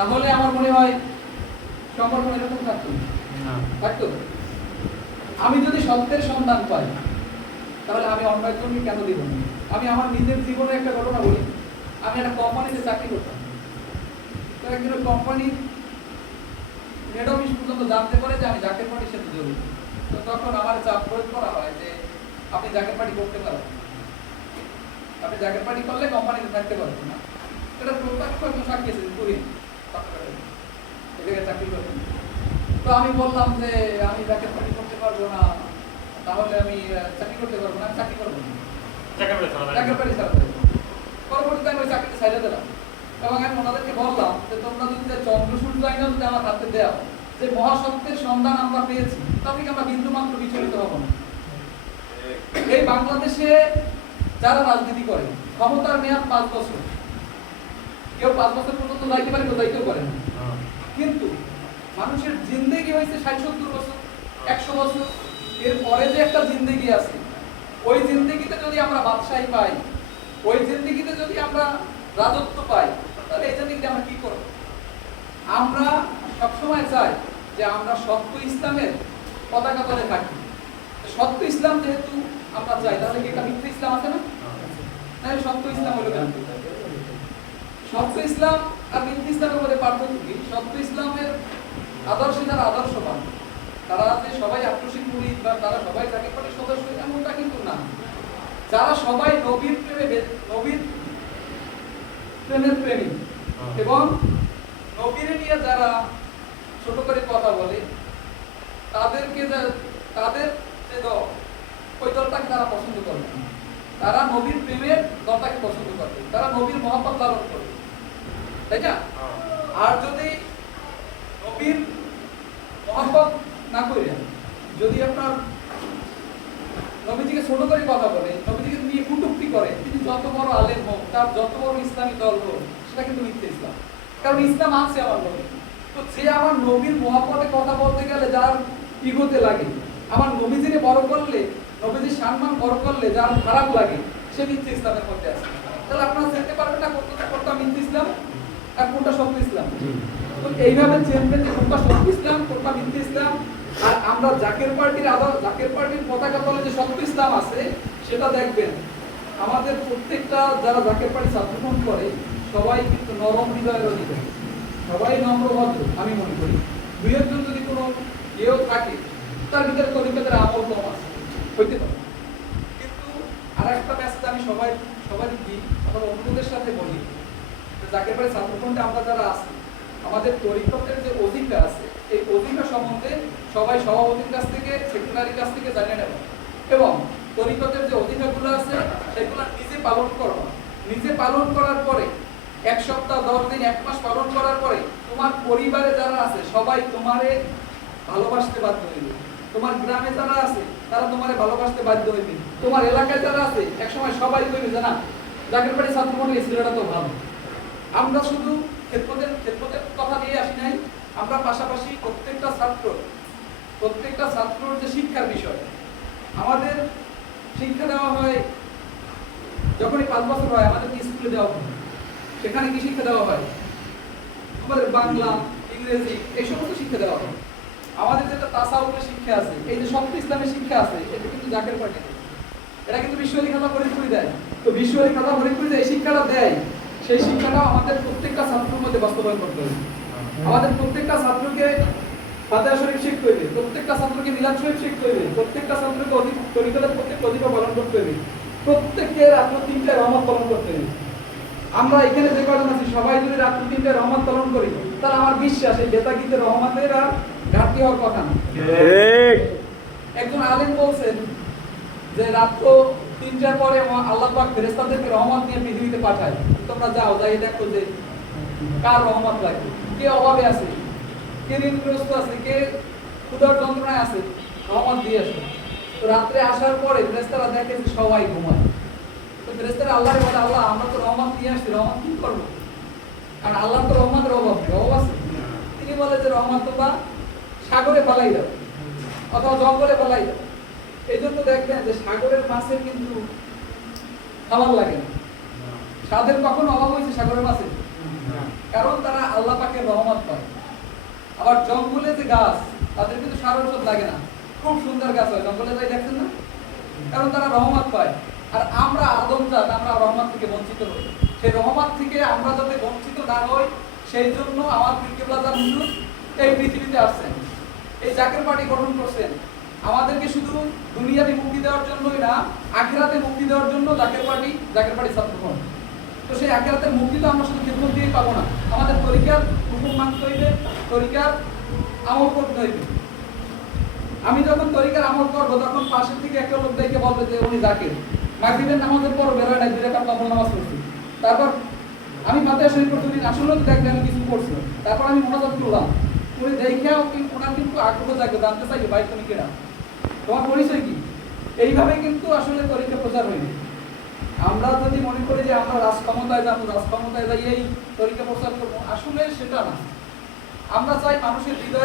তাহলে আমার মনে হয় সংগঠন এরকম থাকতো থাকতো। আমি যদি সত্যের সন্ধান পাই তাহলে আমি অন্য একজনকে কেন দিব না? আমি আমার নিজের জীবনে একটা ঘটনা বলি। আমি একটা কোম্পানিতে চাকরি করতাম। তো একদিন ওই কোম্পানির হেড অফিস পর্যন্ত জানতে পারে যে আমি জাকের পার্টির সাথে জড়িত। তো তখন আমার চাপ প্রয়োগ করা হয় যে আপনি জাকের পার্টি করতে পারেন, আপনি জাকের পার্টি করলে কোম্পানিতে থাকতে পারবেন না। এটা প্রত্যক্ষ একজন সাক্ষী আছে করি এদিকে চাকরি করবেন। তো আমি বললাম যে আমি জাকের পার্টি করতে পারবো না, তাহলে আমি চাকরি করতে পারবো না, চাকরি করবো না, জাকের পার্টি ছাড়া দেবো। পরবর্তীতে আমি ওই চাকরিটা ছাইড়ে দিলাম এবং আমি ওনাদেরকে বললাম যে তোমরা যদি চন্দ্র সূর্য আইন যদি আমার হাতে দেওয়া যে মহাসত্যের সন্ধান আমরা পেয়েছি, তাহলে আমরা বিন্দু মাত্র বিচলিত হব না। এই বাংলাদেশে যারা রাজনীতি করে ক্ষমতার মেয়াদ 5 বছর, কেউ 5 বছর পর্যন্ত যাইতে পারে, কেউ যাইতেও পারে না। কিন্তু মানুষের জিন্দেগি হয়েছে 60-70 বছর, 100 বছর। এর পরে যে একটা জিন্দেগি আছে, ওই জিন্দেগিতে যদি আমরা বাদশাহী পাই, ওই জিন্দেগিতে যদি আমরা রাজত্ব পাই, তাহলে এই জিন্দেগিতে আমরা কি করব? আমরা সবসময় চাই যে আমরা সত্য ইসলামের পতাকা তলে থাকি। সত্য ইসলাম যেহেতু আমরা চাই, তাহলে কি একটা মিথ্যা ইসলাম আছে না? তাহলে সত্য ইসলাম হলো কেন? সত্য ইসলাম আর মিথ্যা ইসলামের মধ্যে পার্থক্য কি? সত্য ইসলামের আদর্শে যারা আদর্শবান, তারা যে সবাই আক্রোশী মুরিদ বা তারা সবাই জাকের পার্টির সদস্য, এমনটা কিন্তু না। যারা সবাই নবীর প্রেমের প্রেমী এবং নবীর নিয়ে যারা ছোট করে কথা বলে, তাদেরকে তাদের যে দল, ওই দলটাকে তারা পছন্দ করবে। তারা নবীর প্রেমের দলটাকে পছন্দ করবে, তারা নবীর মহব্বত লালন করবে, তাই না? আর যদি নবীর মহব্বত না করে যদি আপনার নবীজিকে ছোট করে কথা বলে, নবীজিকে নিয়ে কটূক্তি করে, তিনি যত বড় আলেম হোক, তার যত বড় ইসলামী দল হোক, সেটা কিন্তু মিথ্যা ইসলাম। কারণ ইসলাম আছে আমার নবী। তো যে আমার নবীর মহব্বতে কথা বলতে গেলে যার ইগোতে লাগে, আমার নবীজিকে বড় করলে, নবীজির সম্মান বড় করলে যার খারাপ লাগে, সে মিথ্যা ইসলামের মধ্যে আছে। তাহলে আপনারা চিনতে পারবেন না কোনটা মিথ্যা ইসলাম আর কোনটা সত্য ইসলাম। তো এইভাবে চিনবেন যে কোনটা সত্য ইসলাম, কোনটা মিথ্যা ইসলাম। আর আমরা জাকের পার্টির পতাকা তলে যে সত্য ইসলাম আছে, সেটা দেখবেন আমাদের প্রত্যেকটা যারা জাকের পার্টি ছাত্রগ্রহণ করে, সবাই কিন্তু নরম হৃদয়ের অধিকারী, সবাই নম্রভদ্র। আমি মনে করি দুই একজন যদি কোনো কেউ থাকে, তার ভিতরে তরিকতের আমল কম আছে, হইতে পারে। কিন্তু আর একটা মেসেজ আমি সবাই দিই, অথবা অন্যদের সাথে বলি, জাকের পার্টি ছাত্রগ্রহণে আমরা যারা আছি, আমাদের তরিকতের যে অধিকার আছে, এই অধিকার সম্বন্ধে সবাই সভাপতির কাছ থেকে, সেক্রেটারির কাছ থেকে জানিয়ে নেব এবং তরিকতের যে অধিকারগুলো আছে সেগুলো নিজে পালন করবা। নিজে পালন করার পরে 1 সপ্তাহ, 10 দিন, 1 মাস পালন করার পরে তোমার পরিবারে যারা আছে সবাই তোমারে ভালোবাসতে বাধ্য হইবে। তোমার গ্রামে যারা আছে তারা তোমারে ভালোবাসতে বাধ্য হইবে। তোমার এলাকায় যারা আছে একসময় সবাই কইবে যে না, জাকের পার্টি ছাত্রমণ্ডলী এই ছেলেটা তো ভালো। আমরা শুধু খেদমতের কথা নিয়ে আসি নাই, আমরা পাশাপাশি প্রত্যেকটা ছাত্রর যে শিক্ষার বিষয়, আমাদের শিক্ষা দেওয়া হয় যখনই 5 বছর হয়, আমাদের স্কুলে দেওয়া হয়। সেখানে কি শিক্ষা দেওয়া হয়? আমাদের বাংলা, ইংরেজি, এই সমস্ত শিক্ষা দেওয়া হয়। আমাদের যেটা তাসাউফের শিক্ষা আছে, এই যে সত্য ইসলামের শিক্ষা আছে, এটা কিন্তু জাকের পার্টি, এটা কিন্তু বিশ্বলী খাতা ফরিদপুরি দেয়। তো বিশ্বলী খাতা ফরিদপুরি এই শিক্ষাটা দেয়, সেই শিক্ষাটা আমাদের প্রত্যেকটা ছাত্রের মধ্যে বাস্তবায়ন করতে হবে। আমাদের প্রত্যেকটা ছাত্রকে ফাতিহা শরীফ শিখতে হবে, প্রত্যেকটা ছাত্রকে মিলাদ শরীফ শিখতে হবে, প্রত্যেকটা ছাত্রকে তরিকতের প্রত্যেক অধিকার পালন করতে হবে, প্রত্যেককে রাত্র 3টায় রহমত পালন করতে হবে। আমরা এখানে যে কজন আছি সবাই যদি রাত্র 3টায় রহমত পালন করি, তাহলে আমার বিশ্বাস এই বেতাগীতে রহমতের আর ঘাটতি হওয়ার কথা না। একজন আলেম বলছেন যে রাত্র 3টার পরে আল্লাহ পাক ফেরেশতাদেরকে রহমত নিয়ে পৃথিবীতে পাঠায়। তোমরা যাও, যাই দেখো যে কার রহমত লাগে, কে অভাবে আছে, কে ঋণগ্রস্ত আছে, কে ক্ষুধার যন্ত্রণায় আছে, রহমত দিয়ে আসে। তো রাত্রে আসার পরে ফেরেশতারা দেখে যে সবাই ঘুমায়। তো ফেরেশতারা আল্লাহরে বলে, আল্লাহ আমরা তো রহমত নিয়ে আসছি, রহমত কি করবো? কারণ আল্লাহ তো রহমতের অভাব আছে। তিনি বলে যে রহমত তোমরা সাগরে পালাই দাও অথবা জঙ্গলে পালাই দাও। এই জন্য দেখবেন যে সাগরের মাছের কিন্তু খাবার লাগে না। স্বাদের কখনো অভাব হয়েছে সাগরের মাছের? কারণ তারা আল্লাহ পাকের রহমত পায়। আবার জঙ্গলে যে গাছ, তাদের কিন্তু সার ঔষধ লাগে না, খুব সুন্দর গাছ হয়, জঙ্গলে যাই দেখছেন না, কারণ তারা রহমত পায়। আর আমরা আদম জাত, আমরা রহমত থেকে বঞ্চিত হই। সেই রহমত থেকে আমরা যাতে বঞ্চিত না হই, সেই জন্য আমার পীর কেবলাদার হুজুর এই পৃথিবীতে আসছেন, এই জাকের পার্টি গঠন করছেন। আমাদেরকে শুধু দুনিয়াতে মুক্তি দেওয়ার জন্যই না, আখিরাতে মুক্তি দেওয়ার জন্য জাকের পার্টি ছাত্রগণ। তো সেই আখিরাতের মুক্তি তো আমরা শুধু খেদমত দিয়েই পাবো না, আমাদের তরিকার হুকুম মানতে হইবে, তরিকার আমল করতে হইবে। আমি যখন তরিকার আমল করবো, তখন পাশের থেকে একটা লোক দেখে বলবে যে উনি জাকির। মাগরিবের নামাজের পর বেরোয় নাই, 2 রাকাত নফল নামাজ পড়ছি, তারপর আমি ফাতিহা শরীফ পড়তে দিন, আসলে দেখবে আমি কিছু করছি, তারপর আমি মোনাজাত করলাম, উনি দেখাও কিন্তু ওনার কিন্তু আগ্রহ জাগে, জানতে চাইবে ভাই তুমি কেডা, তোমার পরিচয় কি। এইভাবে কিন্তু আসলে তরিকা প্রচার হয়নি। আমরা যদি মনে করি যে আমরা রাজক্ষমতায় যাই এই তরিকা প্রচার করবো, আসলে সেটা না। আমরা চাই মানুষের হৃদয়